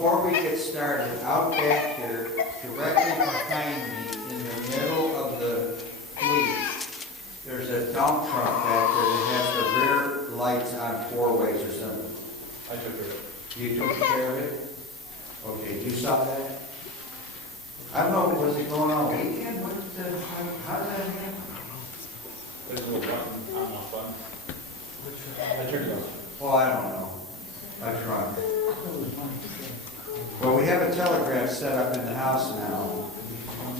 before we get started, out back here, directly behind me, in the middle of the fleet, there's a dump truck back there that has the rear lights on 4 ways or something. I took care of it. You took care of it? Okay, you saw that? I don't know, was it going on weekend? How did that happen? There's a little button, on-off button. I turned it on. Well, I don't know. I tried. Well, we have a telegraph set up in the house now,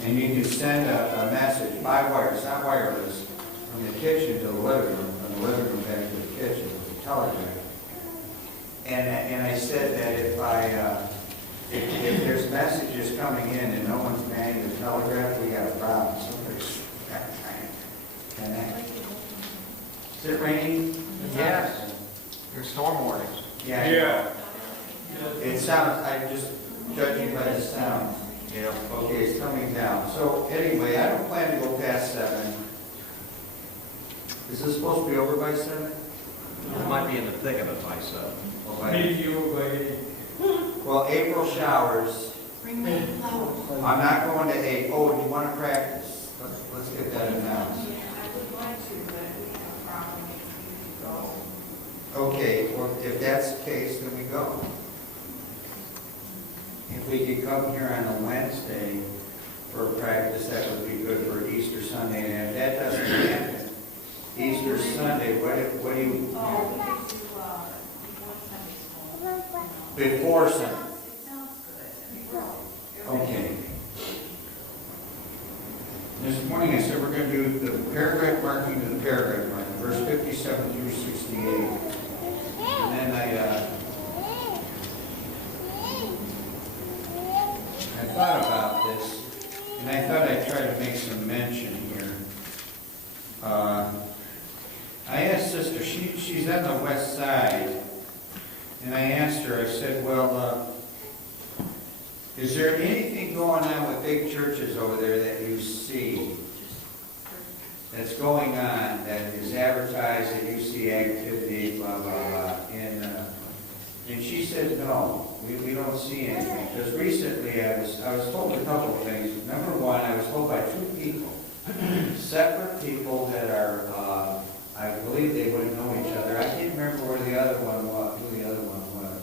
and you can send a message by wire, it's not wireless, from the kitchen to the living room, from the living room back to the kitchen with the telegraph. And I said that if there's messages coming in and no one's manning the telegraph, we got a problem. Somebody's connect. Is it raining? Yes. Your storm warnings. Yeah. It sounds, I'm just judging by the sound. Yeah. Okay, it's coming down. So anyway, I don't plan to go past 7. Is this supposed to be over by 7? It might be in the thick of it by 7. Maybe over by 8. Well, April showers. Bring me flowers. I'm not going to 8. Oh, do you want to practice? Let's get that announced. Yeah, I would like to, but we have a problem if you go. Okay, well, if that's the case, then we go. If we could come here on a Wednesday for practice, that would be good for Easter Sunday. And if that doesn't happen, Easter Sunday, what do you? Oh, we could do, before Sunday school. Before Sunday. It sounds good. I mean, Okay. This morning I said we're going to do the paragraph marking to the paragraph marking, verse 57 through 68. And then I thought about this, and I thought I'd try to make some mention here. I asked Sister, she's on the west side, and I asked her, I said, well, is there anything going on with big churches over there that you see that's going on, that is advertised, that you see activity, blah, blah, blah? And she said, no, we don't see anything. Because recently I was told a couple of things. Number one, I was told by 2 people, separate people that are, I believe they wouldn't know each other. I can't remember where the other one was, who the other one was.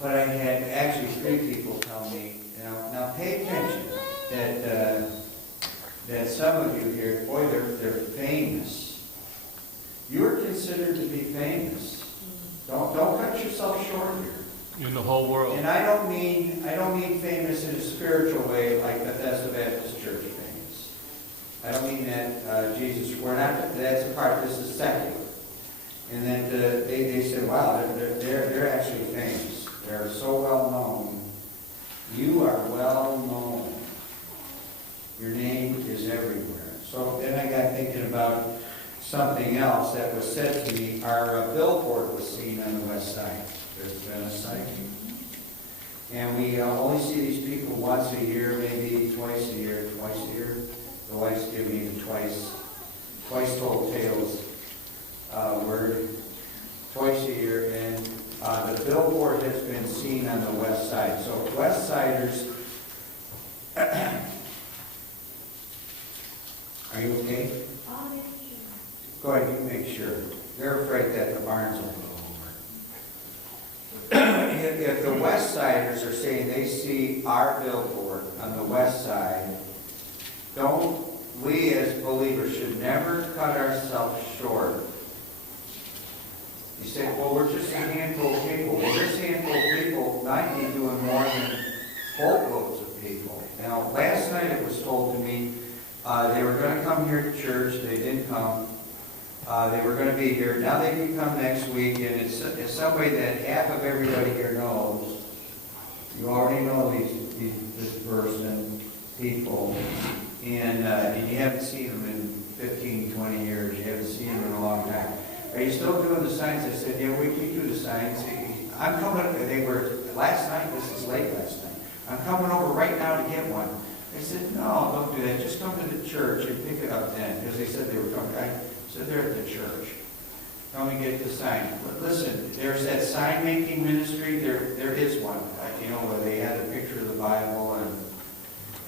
But I had actually 3 people tell me, now pay attention, that some of you here, boy, they're famous. You're considered to be famous. Don't cut yourself short here. In the whole world. And I don't mean famous in a spiritual way like Bethesda Baptist Church famous. I don't mean that Jesus. We're not. That's a part. This is secular. And then they said, wow, they're actually famous. They're so well known. You are well known. Your name is everywhere. So then I got thinking about something else that was said to me. Our billboard was seen on the west side. There's been a sighting. And we only see these people once a year, maybe twice a year. The wife's giving me the twice told tales word, twice a year. And the billboard has been seen on the west side. So west siders, are you okay? Go ahead, you make sure. They're afraid that the barns will go over. If the west siders are saying they see our billboard on the west side, we as believers should never cut ourselves short. You say, well, we're just a handful of people. Well, this handful of people might be doing more than boatloads of people. Now, last night it was told to me they were going to come here to church. They didn't come. They were going to be here. Now they can come next week, and it's some way that half of everybody here knows. You already know this person, people, and you haven't seen them in 15, 20 years. You haven't seen them in a long time. Are you still doing the signs? I said, yeah, we do the signs. I'm coming. They were last night. This is late last night. I'm coming over right now to get one. I said, no, don't do that. Just come to the church and pick it up then, because they said they were coming. I said, they're at the church. Come and get the sign. But listen, there's that sign-making ministry. There is one.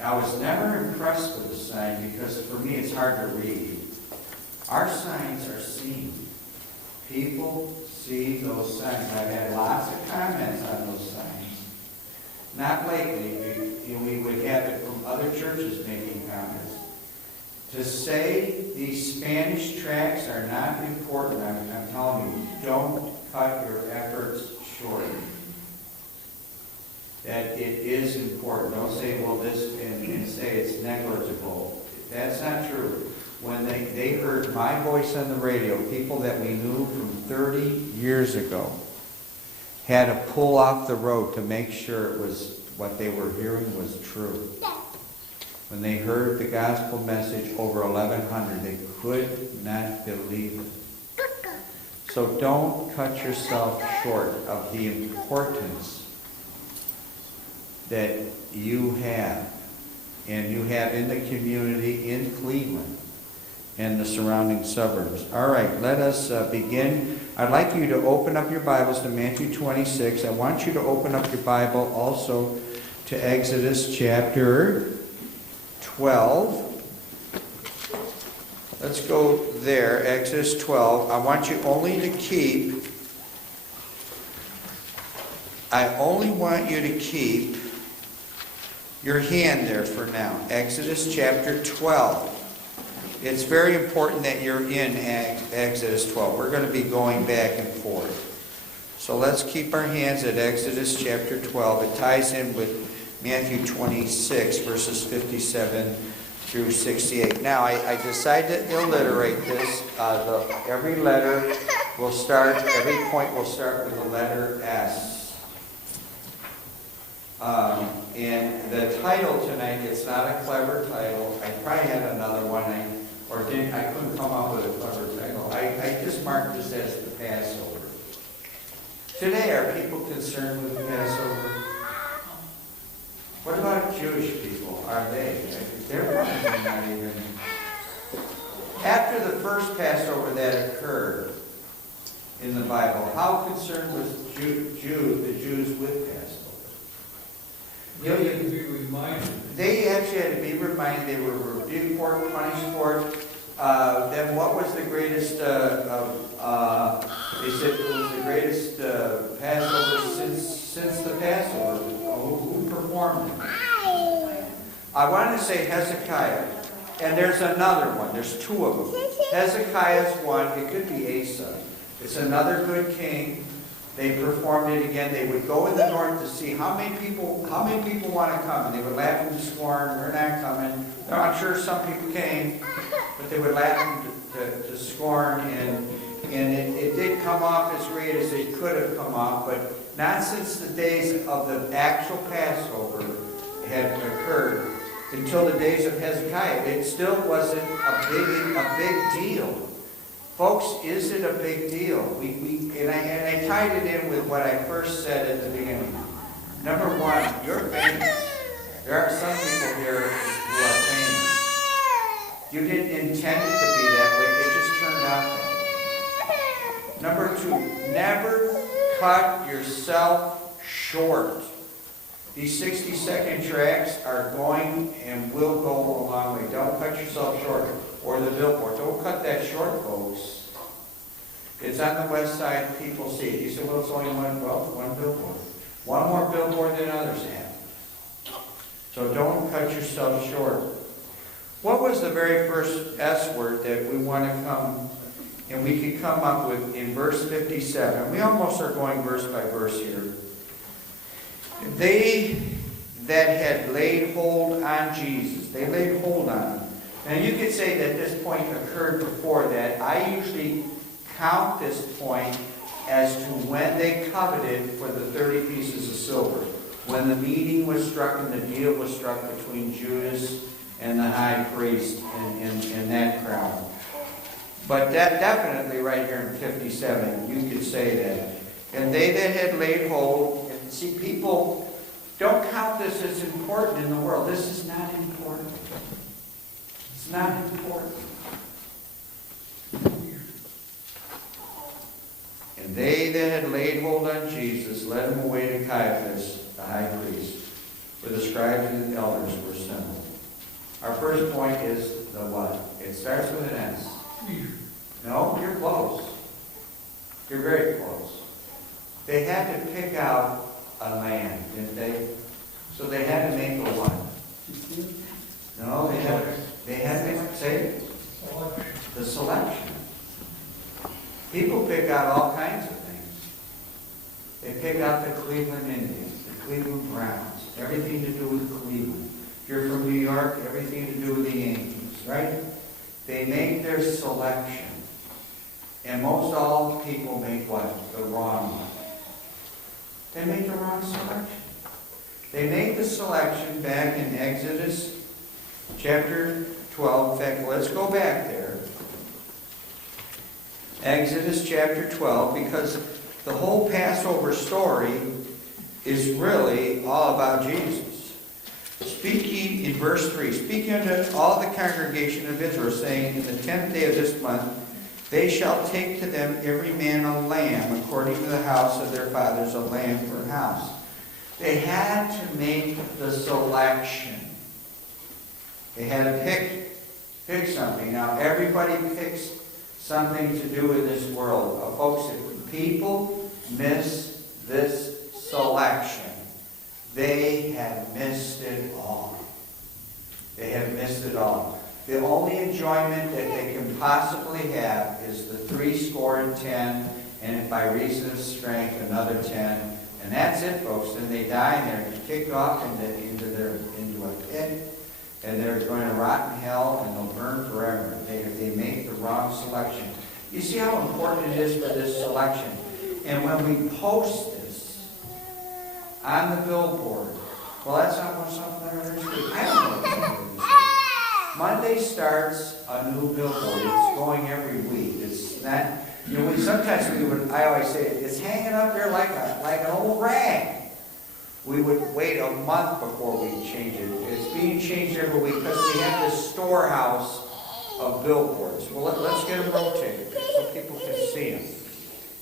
I was never impressed with the sign because for me it's hard to read. Our signs are seen. People see those signs. I've had lots of comments on those signs. Not lately. We would have it from other churches making comments. To say these Spanish tracts are not important, I'm telling you, don't cut your efforts short. That it is important. Don't say, well, this, and say it's negligible. That's not true. When they heard my voice on the radio, people that we knew from 30 years ago had to pull off the road to make sure it was what they were hearing was true. When they heard the gospel message over 1,100, they could not believe it. So don't cut yourself short of the importance that you have, and you have in the community in Cleveland and the surrounding suburbs. All right, let us begin. I'd like you to open up your Bibles to Matthew 26. I want you to open up your Bible also to Exodus chapter 12. Let's go there, Exodus 12. I want you only to keep, your hand there for now. Exodus chapter 12. It's very important that you're in Exodus 12. We're going to be going back and forth. So let's keep our hands at Exodus chapter 12. It ties in with Matthew 26, verses 57 through 68. Now, I decided to alliterate this. Every letter will start, every point will start with the letter S. And the title tonight, it's not a clever title. I probably had another one, I couldn't come up with a clever title. I just marked this as the Passover. Today, are people concerned with the Passover? What about Jewish people? Are they? They're probably not even. After the first Passover that occurred in the Bible, how concerned was the Jews with Passover? They had to be reminded. They actually had to be reminded. They were rebuked for it, punished for it. Then what was the greatest, they said it was the greatest Passover since the Passover. Who performed it? I wanted to say Hezekiah. And there's another one. There's two of them. Hezekiah's one. It could be Asa. It's another good king. They performed it again. They would go in the north to see how many people want to come. And they would laugh them to scorn. We're not coming. Now, I'm sure some people came, but they would laugh them to scorn. And it did come off as great as it could have come off, but not since the days of the actual Passover had occurred until the days of Hezekiah. It still wasn't a big deal. Folks, is it a big deal? And I tied it in with what I first said at the beginning. Number one, you're famous. There are some people here who are famous. You didn't intend it to be that way. It just turned out that way. Number two, never cut yourself short. These 60-second tracks are going and will go a long way. Don't cut yourself short. Or the billboard. Don't cut that short, folks. It's on the west side. People see it. You say, well, it's only one billboard. One more billboard than others have. So don't cut yourself short. What was the very first S word that we want to come, and we could come up with in verse 57? We almost are going verse by verse here. They that had laid hold on Jesus. They laid hold on him. Now you could say that this point occurred before that. I usually count this point as to when they coveted for the 30 pieces of silver. When the meeting was struck and the deal was struck between Judas and the high priest in that crowd. But that definitely right here in 57, you could say that. And they that had laid hold, and see, people don't count this as important in the world. This is not important. It's not important. And they that had laid hold on Jesus led him away to Caiaphas, the high priest. where the scribes and the elders were assembled. Our first point is the what? It starts with an S. No, you're close. You're very close. They had to pick out a land, didn't they? So they had to make a what? No, they had to say the selection. People pick out all kinds of things. They pick out the Cleveland Indians, the Cleveland Browns, everything to do with Cleveland. If you're from New York, everything to do with the Yankees, right? They make their selection. And most all people make what? The wrong one. They make the wrong selection. They make the selection back in Exodus chapter 12. In fact, let's go back there. Exodus chapter 12, because the whole Passover story is really all about Jesus. Speaking in verse 3, speaking unto all the congregation of Israel, saying, in the 10th day of this month, they shall take to them every man a lamb, according to the house of their fathers, a lamb for a house. They had to make the selection. They had to pick something. Now, everybody picks something to do in this world. Folks, if people miss this selection, they have missed it all. They have missed it all. The only enjoyment that they can possibly have is the 70, and by reason of strength, another 10. And that's it, folks. Then they die and they're kicked off into a pit. And they're going to rot in hell and they'll burn forever if they make the wrong selection. You see how important it is for this selection. And when we post this on the billboard, well, that's not what something I don't know what something is. Monday starts a new billboard. It's going every week. It's not, I always say it's hanging up there like an old rag. We would wait a month before we change it. It's being changed every week because we have this storehouse of billboards. Well, let's get them rotated so people can see them.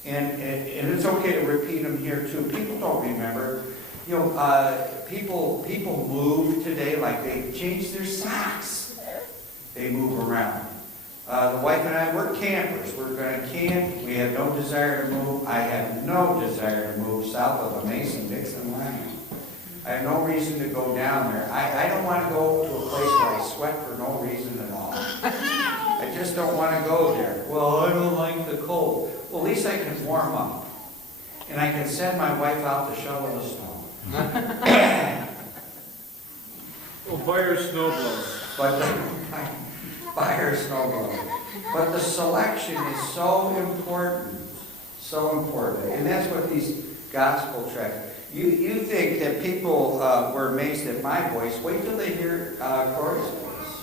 And it's okay to repeat them here too. People don't remember. People move today like they change their socks. They move around. The wife and I, we're campers. We're going to camp. We have no desire to move. I have no desire to move south of the Mason-Dixon line. I have no reason to go down there. I don't want to go to a place where I sweat for no reason at all. I just don't want to go there. Well, I don't like the cold. Well, at least I can warm up. And I can send my wife out to shovel the snow. Well, buy her snowblower. Buy her snowblower. But the selection is so important. So important. And that's what these gospel tracts. You think that people were amazed at my voice. Wait till they hear Corey's voice.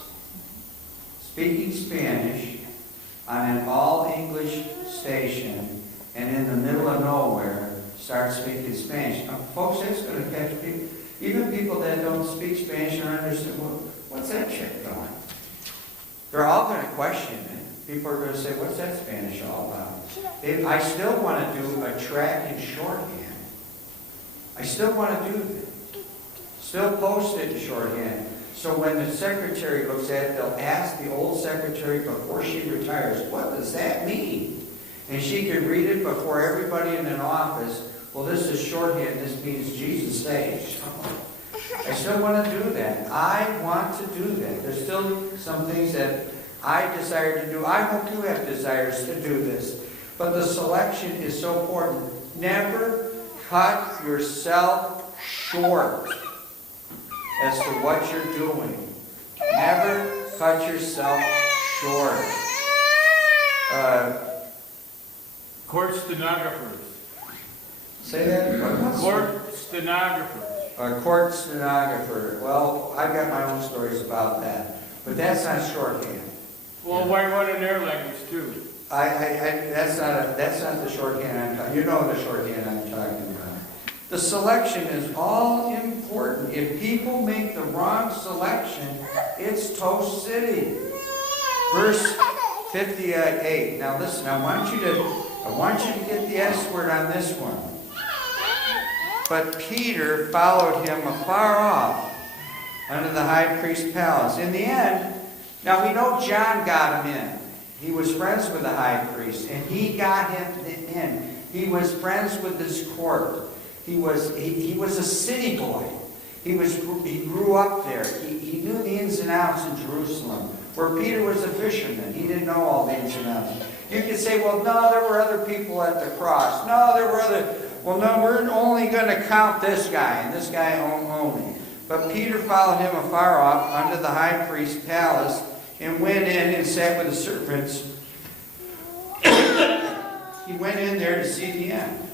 Speaking Spanish on an all-English station and in the middle of nowhere start speaking Spanish. Folks, that's going to catch people. Even people that don't speak Spanish or understand, well, what's that chick doing? They're all going to question it. People are going to say, what's that Spanish all about? I still want to do a track in shorthand. I still want to do that. Still post it in shorthand. So when the secretary looks at it, they'll ask the old secretary before she retires, what does that mean? And she could read it before everybody in an office. Well, this is shorthand. This means Jesus saves. I still want to do that. I want to do that. There's still some things that I desire to do. I hope you have desires to do this. But the selection is so important. Never cut yourself short as to what you're doing. Never cut yourself short. Court stenographers. Say that? Court stenographers. A court stenographer. Well, I've got my own stories about that. But that's not shorthand. Well, why what in their language too? That's not the shorthand I'm talking. You know the shorthand I'm talking about. The selection is all important. If people make the wrong selection, it's Toast City. Verse 58. Now listen, I want you to get the S word on this one. But Peter followed him afar off unto the high priest's palace. In the end, now we know John got him in. He was friends with the high priest, and he got him in. He was friends with his court. He was a city boy. He grew up there. He knew the ins and outs in Jerusalem. Where Peter was a fisherman, he didn't know all the ins and outs. You could say, well, no, there were other people at the cross. No, there were other. Well, no, we're only going to count this guy, and this guy only. But Peter followed him afar off unto the high priest's palace, and went in and sat with the servants. He went in there to see the end.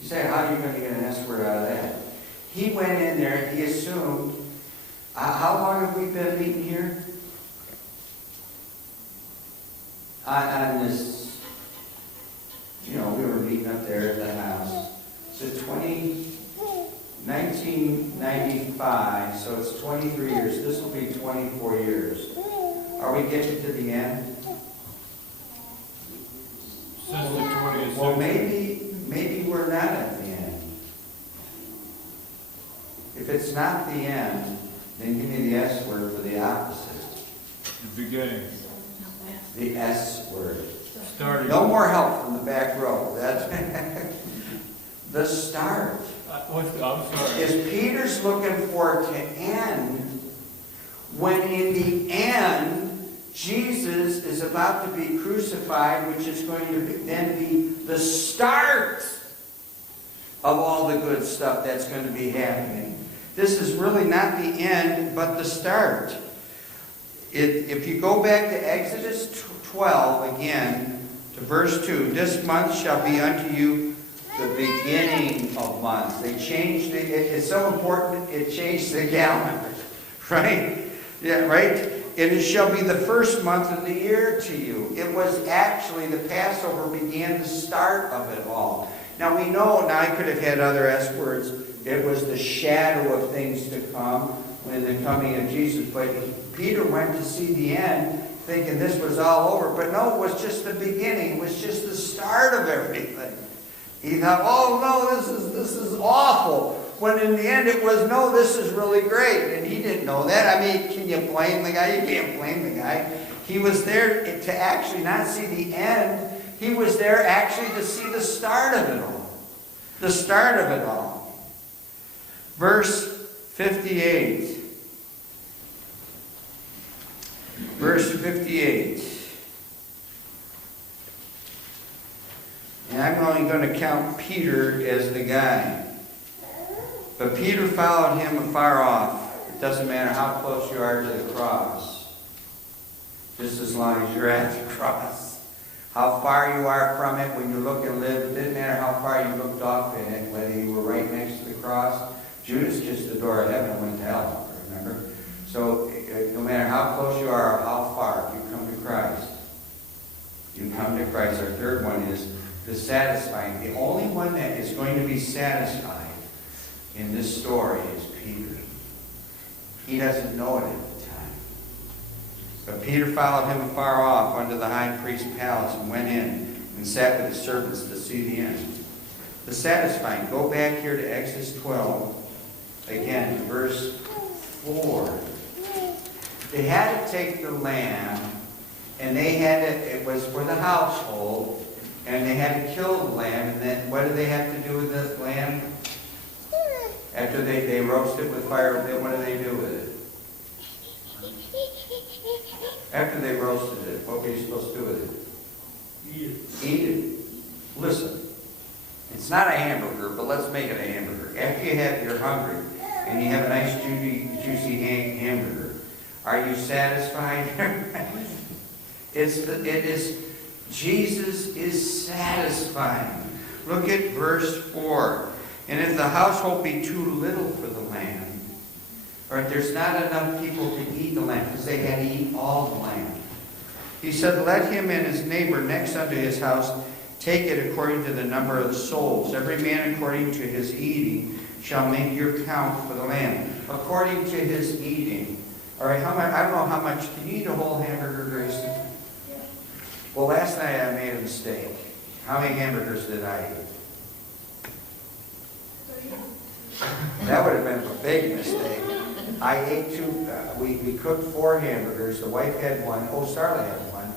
You say, how are you going to get an S word out of that? He went in there and he assumed, how long have we been meeting here? On this, we were meeting up there at the house. So 1995, so it's 23 years. This will be 24 years. Are we getting to the end? Since the 20th Well, century. maybe we're not at the end. If it's not the end, then give me the S word for the opposite. The beginning. The S word. Starting. No more help from the back row. That's the start. I'm sorry. Is Peter's looking for to end when in the end Jesus is about to be crucified, which is going to then be the start of all the good stuff that's going to be happening. This is really not the end, but the start. If you go back to Exodus 12 again, to verse 2, this month shall be unto you the beginning of months. They changed it. It's so important, it changed the calendar. Right? Yeah, right? And it shall be the first month of the year to you. It was actually, the Passover began the start of it all. Now we know, now I could have had other S words, it was the shadow of things to come when the coming of Jesus. But Peter went to see the end thinking this was all over. But no, it was just the beginning. It was just the start of everything. He thought, oh no, this is awful. When in the end it was, no, this is really great. And he didn't know that. I mean, can you blame the guy? You can't blame the guy. He was there to actually not see the end. He was there actually to see the start of it all. The start of it all. Verse 58. Verse 58. And I'm only going to count Peter as the guy. But Peter followed him afar off. It doesn't matter how close you are to the cross. Just as long as you're at the cross. How far you are from it when you look and live. It didn't matter how far you looked off in it, whether you were right next to the cross. Judas kissed the door of heaven and went to hell, remember? So no matter how close you are or how far, if you come to Christ. You come to Christ. Our third one is the satisfying. The only one that is going to be satisfied in this story is Peter. He doesn't know it at the time. But Peter followed him afar off unto the high priest's palace and went in and sat with his servants to see the end. The satisfying. Go back here to Exodus 12. Again, verse 4. They had to take the lamb, and they had it was for the household, and they had to kill the lamb, and then what do they have to do with the lamb? After they roast it with fire, then what do they do with it? After they roasted it, what were you supposed to do with it? Eat it. Eat it. Listen, it's not a hamburger, but let's make it a hamburger. After you're hungry, and you have a nice juicy hamburger, are you satisfied? Jesus is satisfying. Look at verse 4. And if the household be too little for the lamb, or if there's not enough people to eat the lamb, because they had to eat all the lamb, he said, let him and his neighbor next unto his house take it according to the number of the souls. Every man according to his eating shall make your count for the lamb. According to his eating. All right, how much? I don't know how much. Can you eat a whole hamburger, Grace? Well, last night I made a mistake. How many hamburgers did I eat? That would have been a big mistake. I ate two, we cooked 4 hamburgers. The wife had 1, Starla had 1.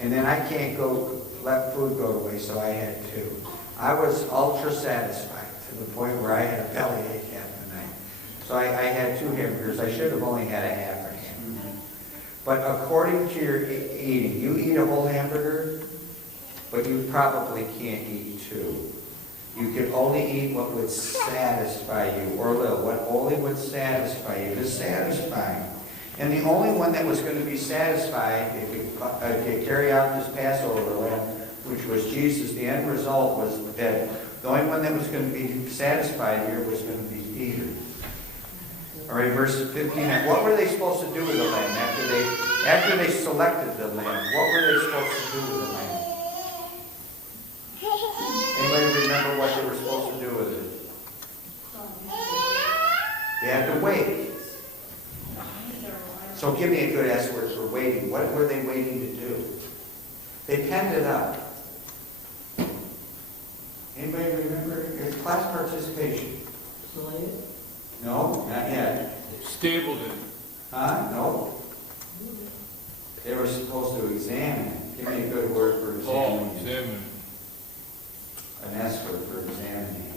And then I can't let food go to waste, so I had 2. I was ultra satisfied to the point where I had a bellyache half the night. So I had 2 hamburgers. I should have only had a half a hamburger. But according to your eating, you eat a whole hamburger, but you probably can't eat 2. You can only eat what would satisfy you, or what only would satisfy you, to satisfy. And the only one that was going to be satisfied, if you carry out this Passover lamb, which was Jesus, the end result was that the only one that was going to be satisfied here was going to be Peter. All right, verse 59. What were they supposed to do with the lamb after they selected the lamb? What were they supposed to do with the lamb? Anybody remember what they were supposed to do with it? They had to wait. So give me a good S word for waiting. What were they waiting to do? They penned it up. Anybody remember? It's class participation. No, not yet. Stabled it. Huh? No. They were supposed to examine. Give me a good word for examining. Examine. An S word for examining.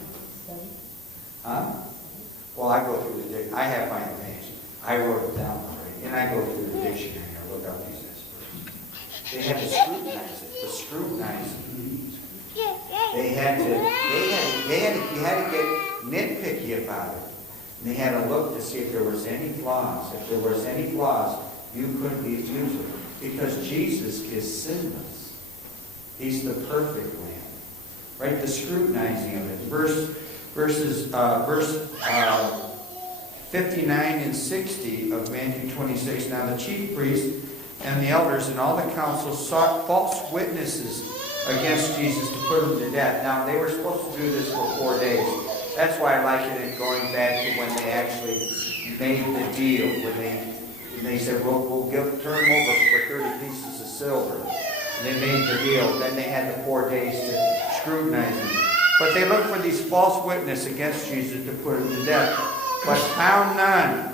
Huh? Well, I go through I have my page. I wrote it down already. And I go through the dictionary and look up these S words. They had to scrutinize it. To scrutinize it. You had to get nitpicky about it. And they had to look to see if there was any flaws. If there was any flaws, you couldn't use it. Because Jesus is sinless. He's the perfect Lamb. Right? The scrutinizing of it. Verse 59 and 60 of Matthew 26. Now the chief priests and the elders and all the council sought false witnesses against Jesus to put him to death. Now they were supposed to do this for 4 days. That's why I liken it going back to when they actually made the deal. When they said, we'll turn them over for 30 pieces of silver. And they made the deal. Then they had the 4 days to scrutinize him. But they looked for these false witnesses against Jesus to put him to death, but found none.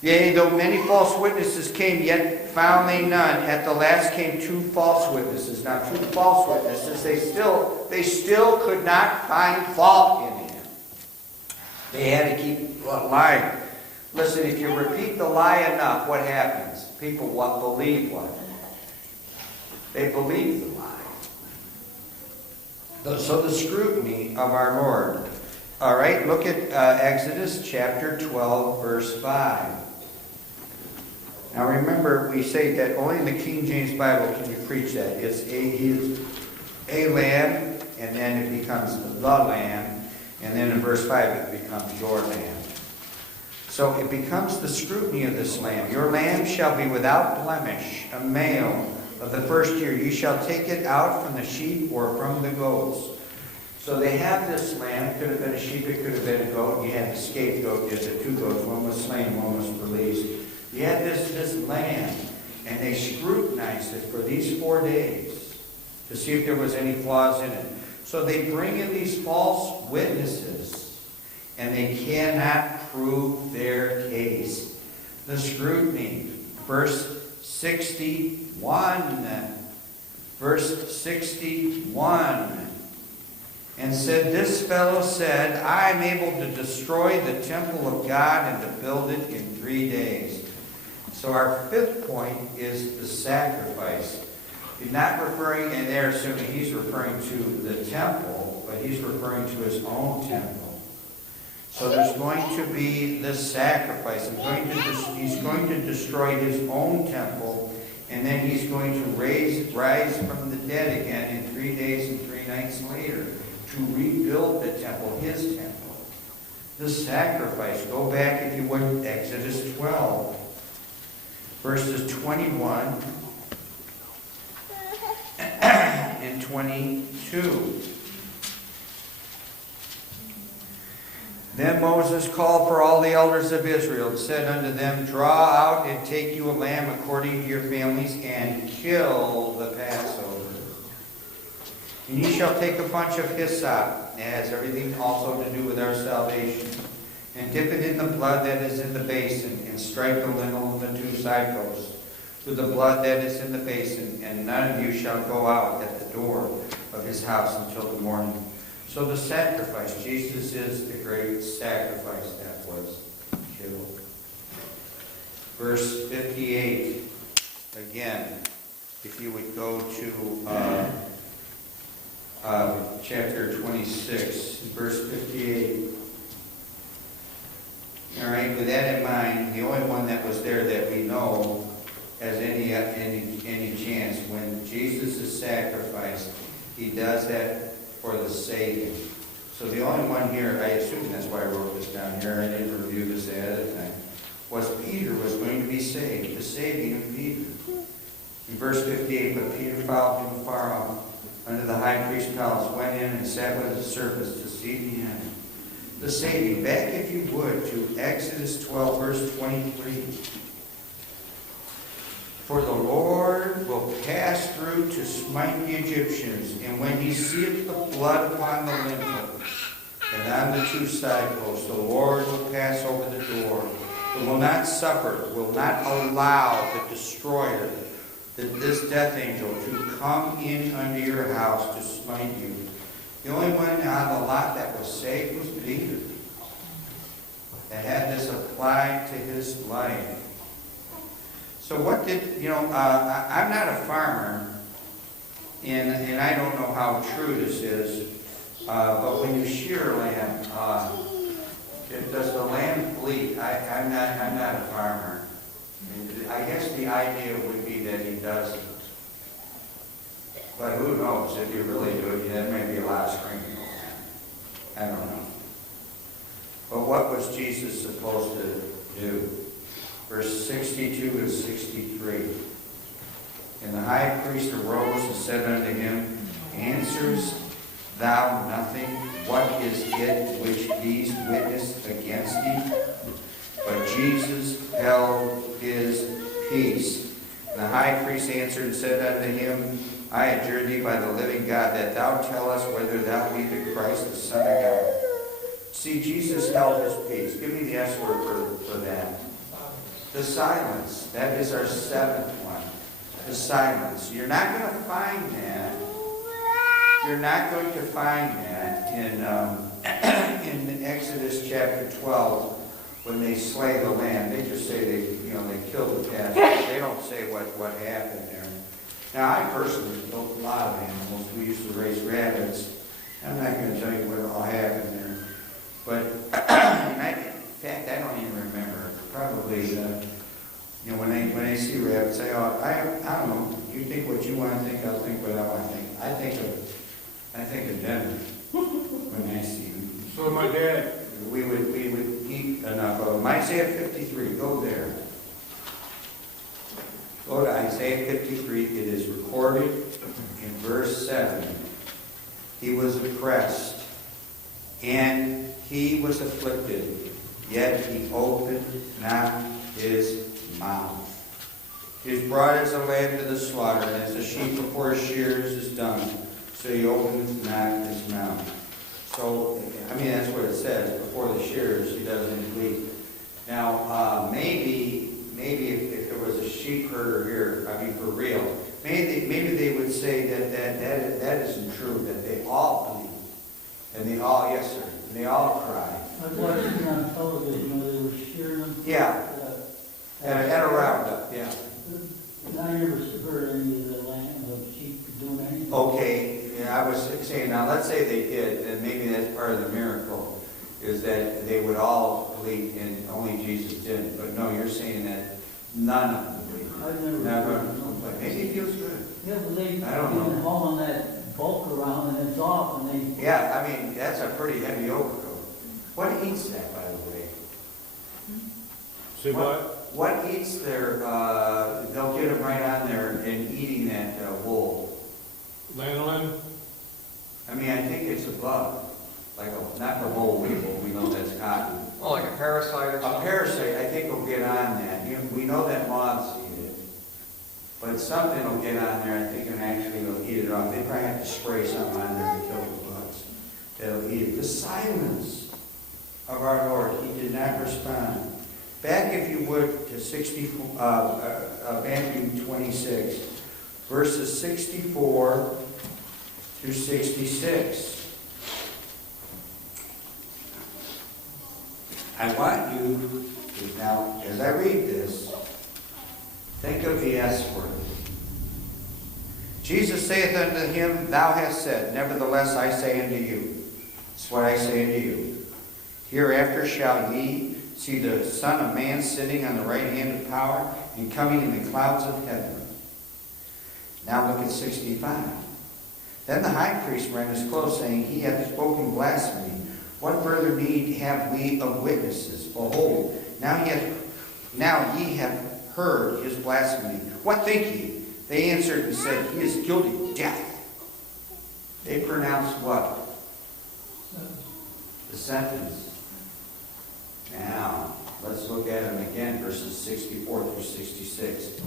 Yea, though many false witnesses came, yet found they none. At the last came 2 false witnesses. Now, 2 false witnesses, they still could not find fault in him. They had to keep lying. Listen, if you repeat the lie enough, what happens? People believe what? They believe the lie. So the scrutiny of our Lord. All right, look at Exodus chapter 12, verse 5. Now remember, we say that only in the King James Bible can you preach that. It's a lamb, and then it becomes the lamb, and then in verse 5 it becomes your lamb. So it becomes the scrutiny of this lamb. Your lamb shall be without blemish, a male of the first year. You shall take it out from the sheep or from the goats. So they have this lamb. It could have been a sheep, it could have been a goat. You had the scapegoat, you had the 2 goats. One was slain, one was released. You had this lamb, and they scrutinized it for these 4 days to see if there was any flaws in it. So they bring in these false witnesses, and they cannot prove their case. The scrutiny. Verse 61. Verse 61. And said, this fellow said, I am able to destroy the temple of God and to build it in 3 days. So our 5th point is the sacrifice. He's not referring, and they're assuming he's referring to the temple, but he's referring to his own temple. So there's going to be the sacrifice. He's going to destroy his own temple, and then he's going to rise from the dead again in 3 days and 3 nights later to rebuild the temple, his temple. The sacrifice. Go back, if you would, Exodus 12, verses 21 and 22. Then Moses called for all the elders of Israel and said unto them, Draw out and take you a lamb according to your families, and kill the Passover. And ye shall take a bunch of hyssop, it has everything also to do with our salvation, and dip it in the blood that is in the basin, and strike the lintel of the two side posts with the blood that is in the basin, and none of you shall go out at the door of his house until the morning. So the sacrifice, Jesus is the great sacrifice that was killed. Verse 58, again, if you would go to chapter 26, verse 58. All right, with that in mind, the only one that was there that we know has any chance, when Jesus is sacrificed, he does that for the saving. So the only one here, I assume that's why I wrote this down here, I didn't review this ahead of time, was Peter was going to be saved, the saving of Peter. In verse 58, but Peter followed him far off, under the high priest's palace, went in and sat with the servants to see the end. The saving. Back, if you would, to Exodus 12, verse 23. For the Lord will pass through to smite the Egyptians, and when he seeth the blood upon the lintel and on the two side posts, the Lord will pass over the door. It will not suffer, will not allow the destroyer, this death angel, to come in unto your house to smite you. The only one on the lot that was saved was Peter, that had this applied to his life. So what did, I'm not a farmer, and I don't know how true this is, but when you shear a lamb, does the lamb bleed? I'm not a farmer. I guess the idea would be that he doesn't. But who knows? If you really do it, there may be a lot of screaming going on. I don't know. But what was Jesus supposed to do? Verse 62 and 63. And the high priest arose and said unto him, Answerest thou nothing? What is it which these witness against thee? But Jesus held his peace. And the high priest answered and said unto him, I adjure thee by the living God, that thou tell us whether thou be the Christ, the Son of God. See, Jesus held his peace. Give me the S word for that. The silence. That is our seventh one. The silence. You're not going to find that. You're not going to find that in Exodus chapter 12 when they slay the lamb. They just say they killed the calf. They don't say what happened there. Now, I personally built a lot of animals. We used to raise rabbits. I'm not going to tell you what all happened there. But, in fact, I don't even remember. Probably, when I see rabbits, I don't know. You think what you want to think, I'll think what I want to think. I think of Denver when I see them. So my dad. We would eat enough of them. Isaiah 53, go there. Go to Isaiah 53. It is recorded in verse 7. He was oppressed, and he was afflicted, yet he opened not his mouth. He is brought as a lamb to the slaughter, and as a sheep before his shearers is dumb, so he openeth not his mouth. So, that's what it says. Before the shearers, he doesn't bleed. Now, maybe if there was a sheep herder here, for real, maybe they would say that isn't true, that they all bleed. And they all, yes sir, and they all cry. I was watching on television where they were shearing them. Yeah. At a roundup, yeah. I never heard any of the lamb of sheep doing anything. Okay, I was saying, now let's say they did, and maybe that's part of the miracle, is that they would all bleed and only Jesus didn't. But no, you're saying that none of them bleed. I've Never. never. But maybe it feels good. Yeah, but they I don't know. hauling that bulk around and it's off and they. Yeah, that's a pretty heavy overcoat. What eats that, by the way? See what? What eats their, they'll get them right on there and eating that wool. Lanolin? I think it's a bug. Like not the wool we know that's cotton. Oh, like a parasite or A something? parasite, I think, will get on that. We know that moths eat it. But something will get on there, I think, and actually will eat it off. They probably have to spray something on there to kill the bugs. That'll eat it. The silence of our Lord, he did not respond. Back, if you would, to Matthew 26, verses 64 through 66. I want you to now, as I read this, think of the S word. Jesus saith unto him, Thou hast said, nevertheless I say unto you. That's what I say unto you. Hereafter shall ye see the Son of Man sitting on the right hand of power and coming in the clouds of heaven. Now look at 65. Then the high priest rent his clothes, saying, He hath spoken blasphemy. What further need have we of witnesses? Behold, now ye have heard his blasphemy. What think ye? They answered and said, He is guilty of death. They pronounced what? The sentence. Now, let's look at them again, verses 64 through 66.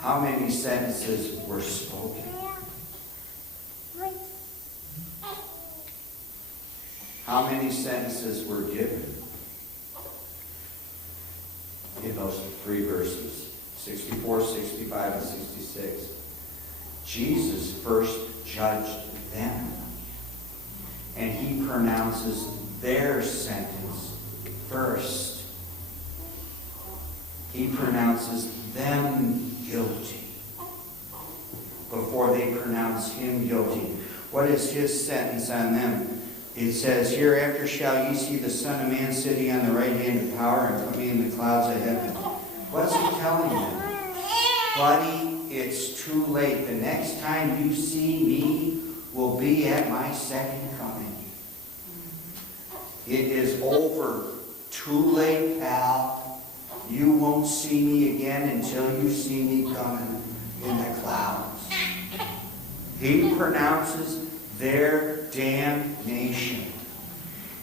How many sentences were spoken? How many sentences were given in those three verses? 64, 65, and 66. Jesus first judged them. And he pronounces their sentence first. He pronounces them guilty before they pronounce him guilty. What is his sentence on them? It says, Hereafter shall ye see the Son of Man sitting on the right hand of power and coming in the clouds of heaven. What's he telling them? Buddy, it's too late. The next time you see me will be at my second coming. It is over. Too late, pal. You won't see me again until you see me coming in the clouds. He pronounces their damnation.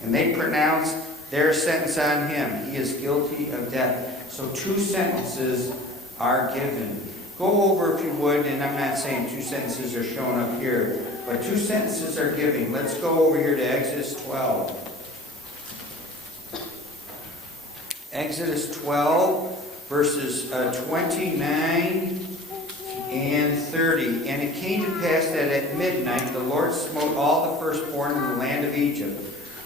And they pronounced their sentence on him. He is guilty of death. So two sentences are given. Go over, if you would, and I'm not saying two sentences are shown up here, but two sentences are given. Let's go over here to Exodus 12. Exodus 12, verses 29 and 30. And it came to pass that at midnight the Lord smote all the firstborn in the land of Egypt,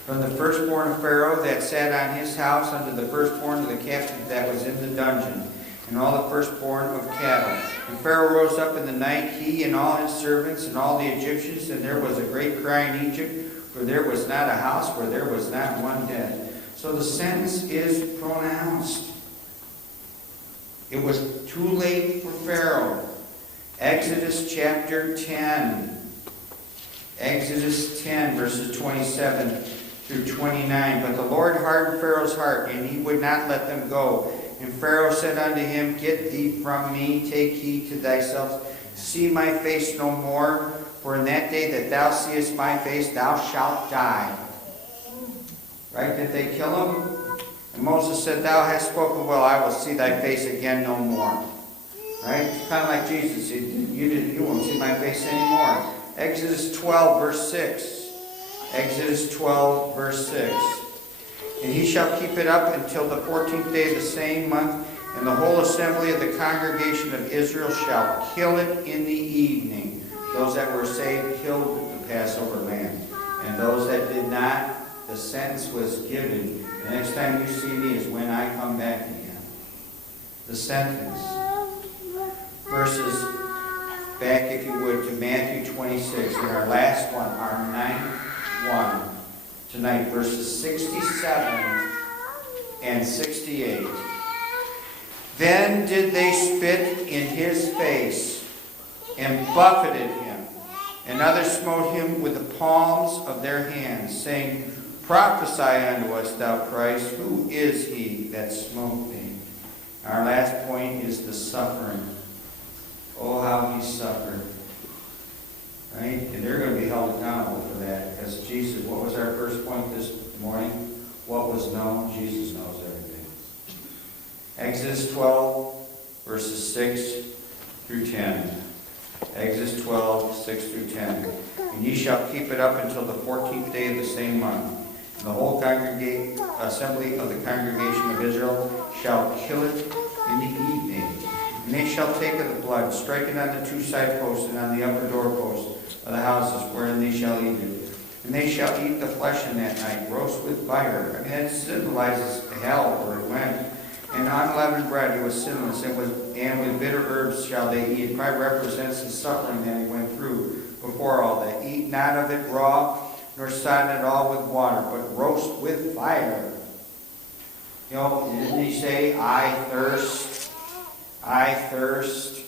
from the firstborn of Pharaoh that sat on his house unto the firstborn of the captive that was in the dungeon, and all the firstborn of cattle. And Pharaoh rose up in the night, he and all his servants and all the Egyptians, and there was a great cry in Egypt, for there was not a house where there was not one dead. So the sentence is pronounced. It was too late for Pharaoh. Exodus chapter 10. Exodus 10, verses 27 through 29. But the Lord hardened Pharaoh's heart, and he would not let them go. And Pharaoh said unto him, Get thee from me, take heed to thyself, see my face no more, for in that day that thou seest my face, thou shalt die. Right? Did they kill him? And Moses said, Thou hast spoken well, I will see thy face again no more. Right? It's kind of like Jesus. You won't see my face anymore. Exodus 12, verse 6. Exodus 12, verse 6. And he shall keep it up until the 14th day of the same month, and the whole assembly of the congregation of Israel shall kill it in the evening. Those that were saved killed the Passover lamb. And those that did not, the sentence was given. The next time you see me is when I come back again. The sentence. Verses, back if you would, to Matthew 26, and our last one, our ninth one tonight, verses 67 and 68. Then did they spit in his face and buffeted him, and others smote him with the palms of their hands, saying, Prophesy unto us, thou Christ, who is he that smote thee? Our last point is the suffering. Oh, how he suffered. Right? And they're going to be held accountable for that. Because Jesus, what was our first point this morning? What was known? Jesus knows everything. Exodus 12, verses 6 through 10. Exodus 12, 6 through 10. And ye shall keep it up until the 14th day of the same month. And the whole assembly of the congregation of Israel shall kill it in the evening. And they shall take of the blood, strike it on the two side posts and on the upper doorposts of the houses wherein they shall eat it. And they shall eat the flesh in that night, roast with fire. I mean, that symbolizes hell where it went. And unleavened bread, he was sinless, and with bitter herbs shall they eat. It probably represents the suffering that he went through before all that. Eat not of it raw, nor sodden it all with water, but roast with fire. You know, didn't he say, I thirst, I thirst?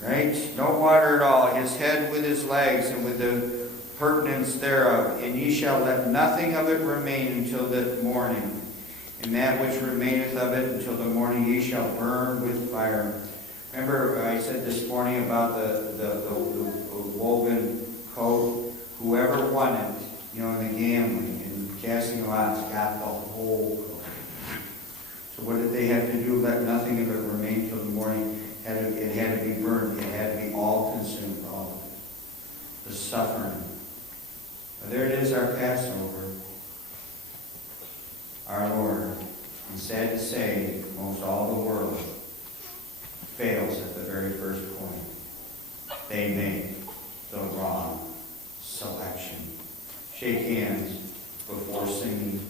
Right? No water at all. His head with his legs, and with the pertinence thereof. And ye shall let nothing of it remain until the morning. And that which remaineth of it until the morning ye shall burn with fire. Remember, I said this morning about the woven coat. Whoever won it, you know, in the gambling and casting lots, got the whole coat. So what did they have to do? Let nothing of it remain till the morning. It had to be burned. It had to be all consumed, all of it. The suffering. But there it is, our Passover. Our Lord, and sad to say, most all the world fails at the very first point. They make the wrong selection. Shake hands before singing